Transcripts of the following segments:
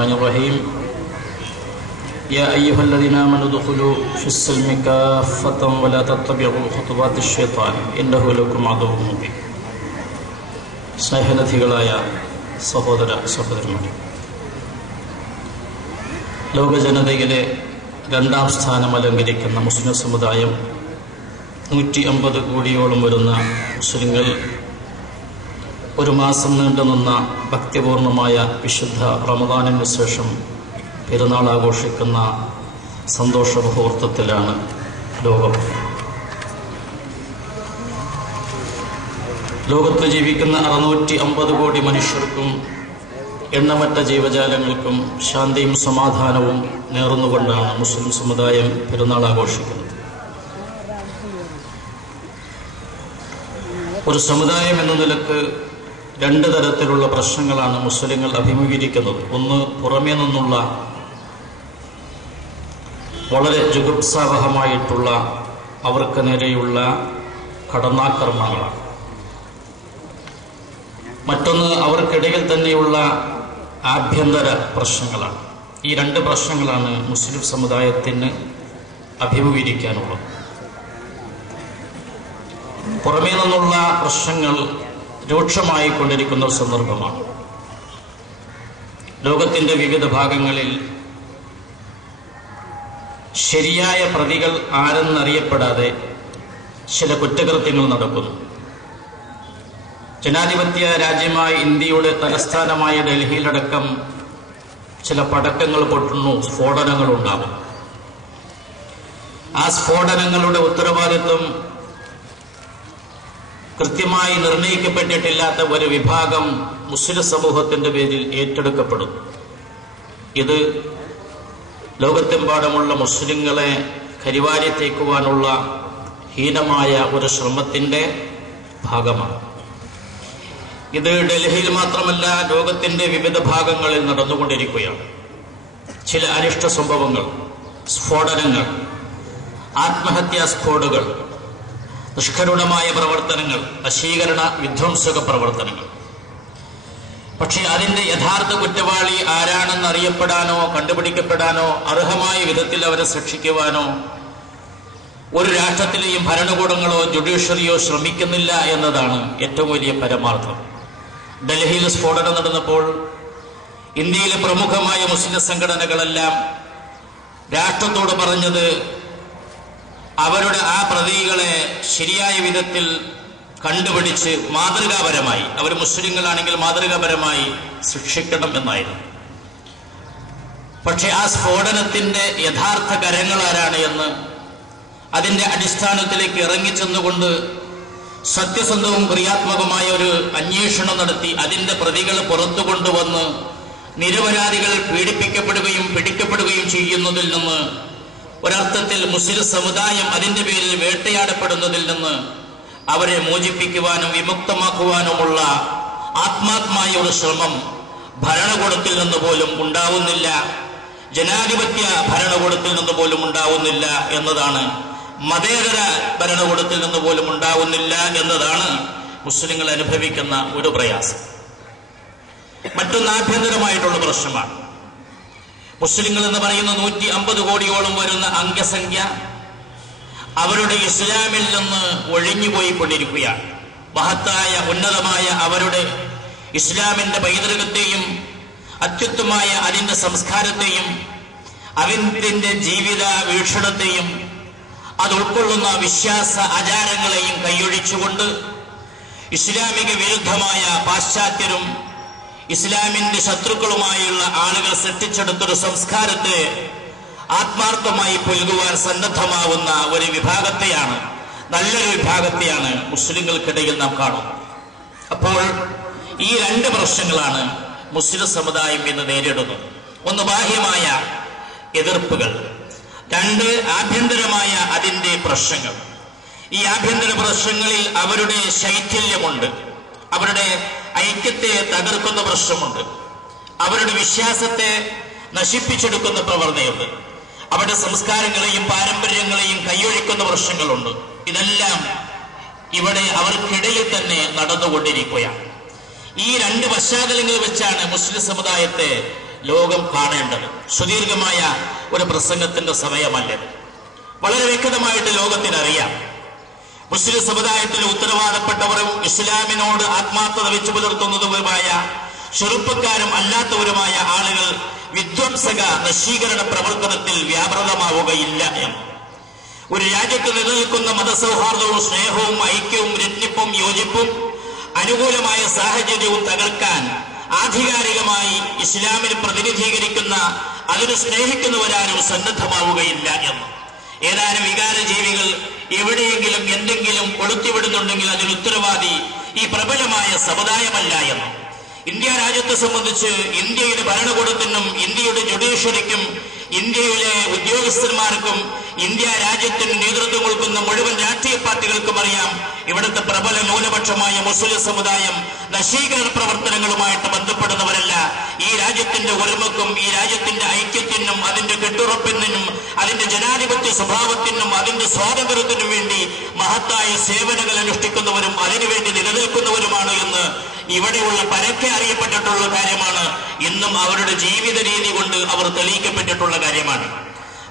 الرحمن الرحيم يا أيها الذين آمنوا ادخلوا في السلم كافة ولا تتبعوا خطوات الشيطان إنه لكم عدو مبين. സ്നേഹനിധികളായ സഹോദര സഹോദരന്മാരെ, ലോക ജനതയിലെ രണ്ടാം സ്ഥാനം അലങ്കരിക്കുന്ന മുസ്ലിം സമുദായം 150 കോടിയോളം വരുന്ന മുസ്ലിങ്ങൾ ഒരു മാസം നീണ്ടുനിന്ന ഭക്തിപൂർണമായ വിശുദ്ധ റമദാനിന് ശേഷം പെരുന്നാൾ ആഘോഷിക്കുന്ന സന്തോഷ മുഹൂർത്തത്തിലാണ് ലോകം. ലോകത്ത് ജീവിക്കുന്ന 650 കോടി മനുഷ്യർക്കും എണ്ണമറ്റ ജീവജാലങ്ങൾക്കും ശാന്തിയും സമാധാനവും നേർന്നുകൊണ്ടാണ് മുസ്ലിം സമുദായം പെരുന്നാൾ ആഘോഷിക്കുന്നത്. ഒരു സമുദായം എന്ന നിലക്ക് 2 തരത്തിലുള്ള പ്രശ്നങ്ങളാണ് മുസ്ലിങ്ങൾ അഭിമുഖീകരിക്കുന്നത്. ഒന്ന്, പുറമേ നിന്നുള്ള വളരെ ജുഗുപ്സാവഹമായിട്ടുള്ള അവർക്ക് നേരെയുള്ള കടന്നാക്രമണങ്ങളാണ്. മറ്റൊന്ന്, അവർക്കിടയിൽ തന്നെയുള്ള ആഭ്യന്തര പ്രശ്നങ്ങളാണ്. ഈ 2 പ്രശ്നങ്ങളാണ് മുസ്ലിം സമുദായത്തിന് അഭിമുഖീകരിക്കാനുള്ളത്. പുറമേ നിന്നുള്ള പ്രശ്നങ്ങൾ രൂക്ഷമായി കൊണ്ടിരിക്കുന്ന ഒരു സന്ദർഭമാണ്. ലോകത്തിൻ്റെ വിവിധ ഭാഗങ്ങളിൽ ശരിയായ പ്രതികൾ ആരെന്നറിയപ്പെടാതെ ചില കുറ്റകൃത്യങ്ങൾ നടക്കുന്നു. ജനാധിപത്യ രാജ്യമായ ഇന്ത്യയുടെ തലസ്ഥാനമായ ഡൽഹിയിലടക്കം ചില പടക്കങ്ങൾ പൊട്ടുന്നു, സ്ഫോടനങ്ങളുണ്ടാകും. ആ സ്ഫോടനങ്ങളുടെ ഉത്തരവാദിത്വം കൃത്യമായി നിർണയിക്കപ്പെട്ടിട്ടില്ലാത്ത ഒരു വിഭാഗം മുസ്ലിം സമൂഹത്തിന്റെ പേരിൽ ഏറ്റെടുക്കപ്പെടും. ഇത് ലോകത്തെമ്പാടുമുള്ള മുസ്ലിങ്ങളെ കരിവാരിത്തേക്കുവാനുള്ള ഹീനമായ ഒരു ശ്രമത്തിന്റെ ഭാഗമാണ്. ഇത് ഡൽഹിയിൽ മാത്രമല്ല, ലോകത്തിന്റെ വിവിധ ഭാഗങ്ങളിൽ നടന്നുകൊണ്ടിരിക്കുകയാണ്. ചില അനിഷ്ട സംഭവങ്ങൾ, സ്ഫോടനങ്ങൾ, ആത്മഹത്യാ സ്ഫോടുകൾ, നിഷ്കരുണമായ പ്രവർത്തനങ്ങൾ, വശീകരണ വിധ്വംസക പ്രവർത്തനങ്ങൾ. പക്ഷെ അതിന്റെ യഥാർത്ഥ കുറ്റവാളി ആരാണെന്ന് അറിയപ്പെടാനോ കണ്ടുപിടിക്കപ്പെടാനോ അർഹമായ വിധത്തിൽ അവരെ ശിക്ഷിക്കുവാനോ ഒരു രാഷ്ട്രത്തിലെയും ഭരണകൂടങ്ങളോ ജുഡീഷ്യറിയോ ശ്രമിക്കുന്നില്ല എന്നതാണ് ഏറ്റവും വലിയ പരമാർത്ഥം. ഡൽഹിയിൽ സ്ഫോടനം നടന്നപ്പോൾ ഇന്ത്യയിലെ പ്രമുഖമായ മുസ്ലിം സംഘടനകളെല്ലാം രാഷ്ട്രത്തോട് പറഞ്ഞത് അവരുടെ ആ പ്രതികളെ ശരിയായ വിധത്തിൽ കണ്ടുപിടിച്ച് മാതൃകാപരമായി, അവർ മുസ്ലിങ്ങളാണെങ്കിൽ മാതൃകാപരമായി ശിക്ഷിക്കണം എന്നായിരുന്നു. പക്ഷെ ആ സ്ഫോടനത്തിന്റെ യഥാർത്ഥ കരങ്ങൾ ആരാണ് എന്ന് അതിന്റെ അടിസ്ഥാനത്തിലേക്ക് ഇറങ്ങിച്ചെന്നുകൊണ്ട് സത്യസന്ധവും ക്രിയാത്മകമായ ഒരു അന്വേഷണം നടത്തി അതിന്റെ പ്രതികൾ പുറത്തു കൊണ്ടുവന്ന് നിരപരാധികൾ പീഡിപ്പിക്കപ്പെടുകയും പിടിക്കപ്പെടുകയും ചെയ്യുന്നതിൽ നിന്ന്, ഒരർത്ഥത്തിൽ മുസ്ലിം സമുദായം അതിന്റെ പേരിൽ വേട്ടയാടപ്പെടുന്നതിൽ നിന്ന് അവരെ മോചിപ്പിക്കുവാനും വിമുക്തമാക്കുവാനുമുള്ള ആത്മാത്മായ ഒരു ശ്രമം ഭരണകൂടത്തിൽ നിന്ന് പോലും ഉണ്ടാവുന്നില്ല, ജനാധിപത്യ ഭരണകൂടത്തിൽ നിന്ന് പോലും ഉണ്ടാവുന്നില്ല എന്നതാണ്, മതേതര ഭരണകൂടത്തിൽ നിന്ന് പോലും ഉണ്ടാവുന്നില്ല എന്നതാണ് മുസ്ലിങ്ങൾ അനുഭവിക്കുന്ന ഒരു പ്രയാസം. മറ്റൊന്ന് ആഭ്യന്തരമായിട്ടുള്ള പ്രശ്നമാണ്. മുസ്ലിങ്ങൾ എന്ന് പറയുന്ന 150 കോടിയോളം വരുന്ന അംഗസംഖ്യ അവരുടെ ഇസ്ലാമിൽ നിന്ന് ഒഴിഞ്ഞുപോയിക്കൊണ്ടിരിക്കുകയാണ്. മഹത്തായ ഉന്നതമായ അവരുടെ ഇസ്ലാമിന്റെ പൈതൃകത്തെയും അത്യുത്തമായ അതിന്റെ സംസ്കാരത്തെയും അതിന്റെ ജീവിത വീക്ഷണത്തെയും അത് ഉൾക്കൊള്ളുന്ന വിശ്വാസ ആചാരങ്ങളെയും കൈയൊഴിച്ചുകൊണ്ട് ഇസ്ലാമിക വിരുദ്ധമായ പാശ്ചാത്യരും ഇസ്ലാമിന്റെ ശത്രുക്കളുമായുള്ള ആളുകൾ സൃഷ്ടിച്ചെടുത്തൊരു സംസ്കാരത്തെ ആത്മാർത്ഥമായി പുൽകുവാൻ സന്നദ്ധമാവുന്ന ഒരു വിഭാഗത്തെയാണ്, നല്ലൊരു വിഭാഗത്തെയാണ് മുസ്ലിങ്ങൾക്കിടയിൽ നാം കാണുന്നത്. അപ്പോൾ ഈ 2 പ്രശ്നങ്ങളാണ് മുസ്ലിം സമുദായം ഇന്ന് നേരിടുന്നത്. ഒന്ന്, ബാഹ്യമായ എതിർപ്പുകൾ. 2, ആഭ്യന്തരമായ അതിന്റെ പ്രശ്നങ്ങൾ. ഈ ആഭ്യന്തര പ്രശ്നങ്ങളിൽ അവരുടെ ശൈഥില്യമുണ്ട്, അവരുടെ ഐക്യത്തെ തകർക്കുന്ന പ്രശ്നമുണ്ട്, അവരുടെ വിശ്വാസത്തെ നശിപ്പിച്ചെടുക്കുന്ന പ്രവണതയുണ്ട്, അവരുടെ സംസ്കാരങ്ങളെയും പാരമ്പര്യങ്ങളെയും കൈയൊഴിക്കുന്ന പ്രശ്നങ്ങളുണ്ട്. ഇതെല്ലാം ഇവിടെ അവർക്കിടയിൽ തന്നെ നടന്നുകൊണ്ടിരിക്കുകയാണ്. ഈ 2 പശ്ചാത്തലങ്ങൾ വെച്ചാണ് മുസ്ലിം സമുദായത്തെ ലോകം കാണേണ്ടത്. സുദീർഘമായ ഒരു പ്രസംഗത്തിന്റെ സമയമല്ല. വളരെ വ്യക്തമായിട്ട് ലോകത്തിനറിയാം, മുസ്ലിം സമുദായത്തിലെ ഉത്തരവാദപ്പെട്ടവരും ഇസ്ലാമിനോട് ആത്മാർത്ഥത വെച്ചു പുലർത്തുന്നതുമായ ചെറുപ്പക്കാരും അല്ലാത്തവരുമായ ആളുകൾ വിധ്വംസക നശീകരണ പ്രവർത്തനത്തിൽ വ്യാപൃതമാവുകയില്ല എന്ന്. ഒരു രാജ്യത്ത് നിലനിൽക്കുന്ന മതസൗഹാർദ്ദവും സ്നേഹവും ഐക്യവും രഞ്ജിപ്പും യോജിപ്പും അനുകൂലമായ സാഹചര്യവും തകർക്കാൻ ആധികാരികമായി ഇസ്ലാമിനെ പ്രതിനിധീകരിക്കുന്ന അതിന് സ്നേഹിക്കുന്നവരാരും സന്നദ്ധമാവുകയില്ല എന്ന്. ഏതാനും വികാരജീവികൾ എവിടെയെങ്കിലും എന്തെങ്കിലും കൊളുത്തിവിടുന്നുണ്ടെങ്കിൽ അതിന് ഉത്തരവാദി ഈ പ്രബലമായ സമുദായമല്ല എന്ന്. ഇന്ത്യ രാജ്യത്തെ സംബന്ധിച്ച് ഇന്ത്യയുടെ ഭരണകൂടത്തിനും ഇന്ത്യയുടെ ജുഡീഷ്യറിക്കും ഇന്ത്യയിലെ ഉദ്യോഗസ്ഥന്മാർക്കും ഇന്ത്യ രാജ്യത്തിന് നേതൃത്വം കൊടുക്കുന്ന മുഴുവൻ രാഷ്ട്രീയ പാർട്ടികൾക്കും അറിയാം, ഇവിടുത്തെ പ്രബല ന്യൂനപക്ഷമായ മുസ്ലിം സമുദായം നശീകരണ പ്രവർത്തനങ്ങളുമായിട്ട് ബന്ധപ്പെടുന്നവരല്ല. ഈ രാജ്യത്തിന്റെ ഒരുമക്കും ഈ രാജ്യത്തിന്റെ ഐക്യത്തിനും അതിന്റെ കെട്ടുറപ്പിനും അതിന്റെ ജനാധിപത്യ സ്വഭാവത്തിനും അതിന്റെ സ്വാതന്ത്ര്യത്തിനും വേണ്ടി മഹത്തായ സേവനങ്ങൾ അനുഷ്ഠിക്കുന്നവരും അതിനുവേണ്ടി നിലനിൽക്കുന്നവരുമാണ് എന്ന് ഇവിടെയുള്ള പരക്കെ അറിയപ്പെട്ടിട്ടുള്ള കാര്യമാണ്. ഇന്നും അവരുടെ ജീവിത രീതി കൊണ്ട് അവർ തെളിയിക്കപ്പെട്ടിട്ടുള്ള കാര്യമാണ്.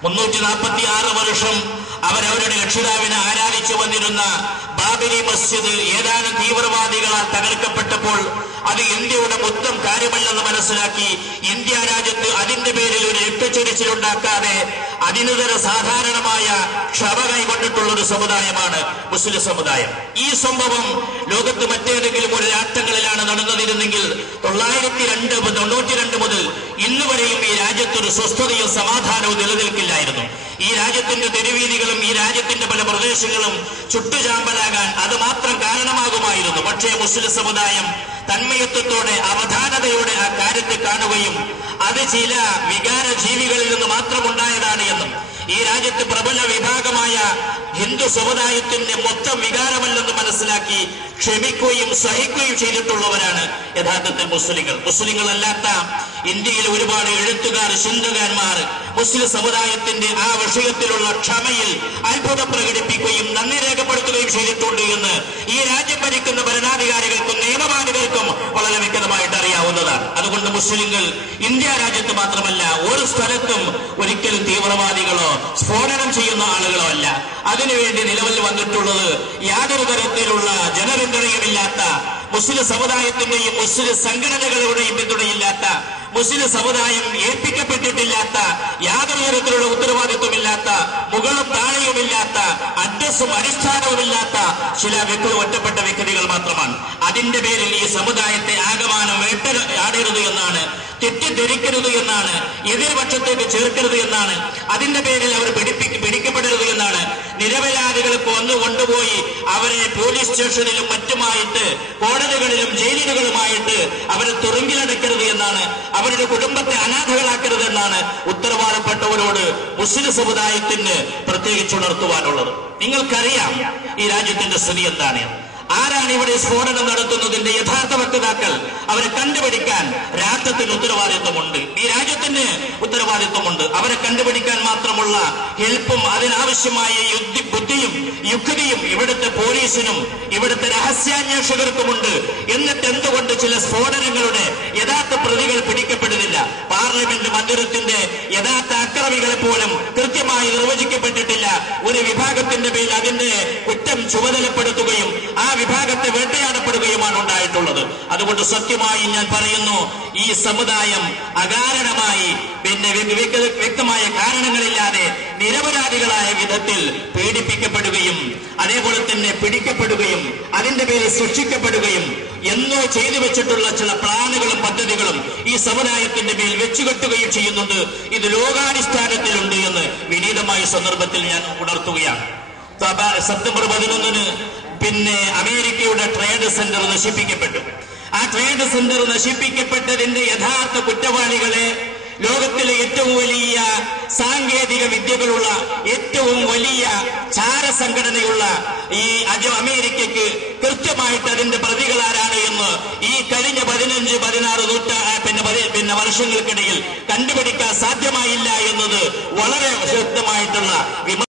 346 വർഷം അവരവരുടെ രക്ഷിതാവിനെ ആരാധിച്ചു വന്നിരുന്ന ബാബരി മസ്ജിദ് ഏതാനും തീവ്രവാദികളാൽ തകർക്കപ്പെട്ടപ്പോൾ അത് ഇന്ത്യയുടെ മൊത്തം കാര്യമല്ലെന്ന് മനസ്സിലാക്കി ഇന്ത്യ രാജ്യത്ത് അതിന്റെ പേരിൽ ഒരു രക്തച്ചൊരിച്ചിലുണ്ടാക്കാതെ അതിനുതര സാധാരണമായ ക്ഷമ കൈകൊണ്ടിട്ടുള്ള ഒരു സമുദായമാണ് മുസ്ലിം സമുദായം. ഈ സംഭവം ലോകത്ത് മറ്റേതെങ്കിലും ഒരു രാഷ്ട്രങ്ങളിലാണ് നടന്നതിരുന്നെങ്കിൽ 1992 മുതൽ ഇന്നുവരെയും ഈ രാജ്യത്തൊരു സ്വസ്ഥതയും സമാധാനവും നിലനിൽക്കില്ലായിരുന്നു. ഈ രാജ്യത്തിന്റെ തെരുവീതികളും ഈ രാജ്യത്തിന്റെ പല പ്രദേശങ്ങളും ചുട്ടുചാമ്പലാകാൻ അത് മാത്രം കാരണമാകുമായിരുന്നു. പക്ഷേ മുസ്ലിം സമുദായം തന്മയത്വത്തോടെ അവധാനതയോടെ ആ കാര്യത്തെ കാണുകയും അത് ചില വികാര ജീവികളിൽ നിന്ന് മാത്രമുണ്ടായതാണ് എന്നും ഈ രാജ്യത്ത് പ്രബല വിഭാഗമായ ഹിന്ദു സമുദായത്തിന്റെ മൊത്തം വികാരമല്ലെന്ന് മനസ്സിലാക്കി ക്ഷമിക്കുകയും സഹിക്കുകയും ചെയ്തിട്ടുള്ളവരാണ് യഥാർത്ഥത്തിൽ മുസ്ലിങ്ങൾ. മുസ്ലിങ്ങളല്ലാത്ത ഇന്ത്യയിൽ ഒരുപാട് എഴുത്തുകാർ, ചിന്തകന്മാർ മുസ്ലിം സമുദായത്തിന്റെ ആ വിഷയത്തിലുള്ള ക്ഷമയിൽ അത്ഭുതം പ്രകടിപ്പിക്കുകയും നന്ദി രേഖപ്പെടുത്തുകയും ചെയ്തിട്ടുണ്ട് എന്ന് ഈ രാജ്യം ഭരിക്കുന്ന ഭരണാധികാരികൾക്കും നിയമപാലകർക്കും വളരെ വ്യക്തമായിട്ട് അറിയാവുന്നതാണ്. അതുകൊണ്ട് മുസ്ലിങ്ങൾ ഇന്ത്യ രാജ്യത്ത് മാത്രമല്ല ഒരു സ്ഥലത്തും ഒരിക്കലും തീവ്രവാദികളോ സ്ഫോടനം ചെയ്യുന്ന ആളുകളോ അല്ല. അതിനുവേണ്ടി നിലവിൽ വന്നിട്ടുള്ളത് യാതൊരു തരത്തിലുള്ള ജനപിന്തുണയുമില്ലാത്ത, മുസ്ലിം സമുദായത്തിന്റെയും മുസ്ലിം സംഘടനകളുടെയും പിന്തുണയില്ലാത്ത, മുസ്ലിം സമുദായം ഏൽപ്പിക്കപ്പെട്ടിട്ടില്ലാത്ത, യാതൊരു തരത്തിലുള്ള ഉത്തരവാദിത്വമില്ലാത്ത, മുകളും താഴെയുമില്ലാത്ത, അഡ്രസ്സും അടിസ്ഥാനവുമില്ലാത്ത ചില ഒറ്റപ്പെട്ട വ്യക്തികൾ മാത്രമാണ്. അതിന്റെ പേരിൽ ഈ സമുദായത്തെ ആകമാനം വേട്ടയാടരുത് എന്നാണ്, തെറ്റിദ്ധരിക്കരുത് എന്നാണ്, എതിർപക്ഷത്തേക്ക് ചേർക്കരുത് എന്നാണ്, അതിന്റെ പേരിൽ അവർ പിടിക്കപ്പെടരുത് എന്നാണ്. നിരപരാധികൾ കൊണ്ടുപോയി അവരെ പോലീസ് സ്റ്റേഷനിലും മറ്റുമായിട്ട് കോടതികളിലും ജയിലുകളുമായിട്ട് അവരെ തുറുങ്കിലടക്കരുത് എന്നാണ്, അവരുടെ കുടുംബത്തെ അനാഥകളാക്കരുത് എന്നാണ് ഉത്തരവാദപ്പെട്ടവരോട് മുസ്ലിം സമുദായത്തിന് പ്രത്യേകിച്ച് ഉണർത്തുവാനുള്ളത്. നിങ്ങൾക്കറിയാം ഈ രാജ്യത്തിന്റെ സ്ഥിതി എന്താണ്. ആരാണ് ഇവിടെ സ്ഫോടനം നടത്തുന്നതിന്റെ യഥാർത്ഥ വക്താക്കൾ? അവരെ കണ്ടുപിടിക്കാൻ രാഷ്ട്രത്തിന് ഉത്തരവാദിത്വമുണ്ട്, ഈ രാജ്യത്തിന് ഉത്തരവാദിത്വമുണ്ട്. അവരെ കണ്ടുപിടിക്കാൻ മാത്രമുള്ള ഹെൽപ്പും അതിനാവശ്യമായ ബുദ്ധിയും യുക്തിയും ഇവിടുത്തെ പോലീസിനും ഇവിടുത്തെ രഹസ്യാന്വേഷകർക്കുമുണ്ട്. എന്നിട്ട് എന്തുകൊണ്ട് ചില സ്ഫോടനങ്ങളുടെ യഥാർത്ഥ പ്രതികൾ പിടിക്കപ്പെടുന്നില്ല? പാർലമെന്റ് മന്ദിരത്തിന്റെ യഥാർത്ഥ അക്രമികളെ പോലും കൃത്യമായി നിർവചിക്കപ്പെട്ടിട്ടില്ല. ഒരു വിഭാഗത്തിന്റെ പേരിൽ അതിന്റെ കുറ്റം ചുമതലപ്പെടുത്തുകയും ആ വിഭാഗത്തെ വേട്ടയാടപ്പെടുകയുമാണ് ഉണ്ടായിട്ടുള്ളത്. അതുകൊണ്ട് സത്യമായി ഞാൻ പറയുന്നു, ഈ സമുദായം അകാരണമായി വ്യക്തമായ കാരണങ്ങളില്ലാതെ നിരപരാധികളായ വിധത്തിൽ പീഡിപ്പിക്കപ്പെടുകയും അതേപോലെ തന്നെ പിടിക്കപ്പെടുകയും അതിന്റെ പേരിൽ ശിക്ഷിക്കപ്പെടുകയും എന്നോ ചെയ്തു വെച്ചിട്ടുള്ള ചില പ്ലാനുകളും പദ്ധതികളും ഈ സമുദായത്തിന്റെ മേൽ വെച്ചുകെട്ടുകയും ചെയ്യുന്നുണ്ട്. ഇത് ലോകാടിസ്ഥാനത്തിലുണ്ട് എന്ന് വിനീതമായ സന്ദർഭത്തിൽ ഞാൻ ഉണർത്തുകയാണ്. സെപ്റ്റംബർ 11 അമേരിക്കയുടെ ട്രേഡ് സെന്റർ നശിപ്പിക്കപ്പെട്ടു. ആ ട്രേഡ് സെന്റർ നശിപ്പിക്കപ്പെട്ടതിന്റെ യഥാർത്ഥ കുറ്റവാളികളെ ലോകത്തിലെ ഏറ്റവും വലിയ സാങ്കേതിക വിദ്യകളുള്ള ഏറ്റവും വലിയ ചാരസംഘടനയുള്ള ഈ അമേരിക്കയ്ക്ക് കൃത്യമായിട്ട് അതിന്റെ പ്രതികളാരാണ് എന്ന് ഈ കഴിഞ്ഞ 15-16 വർഷങ്ങൾക്കിടയിൽ കണ്ടുപിടിക്കാൻ സാധ്യമായില്ല എന്നത് വളരെ ശക്തമായിട്ടുള്ള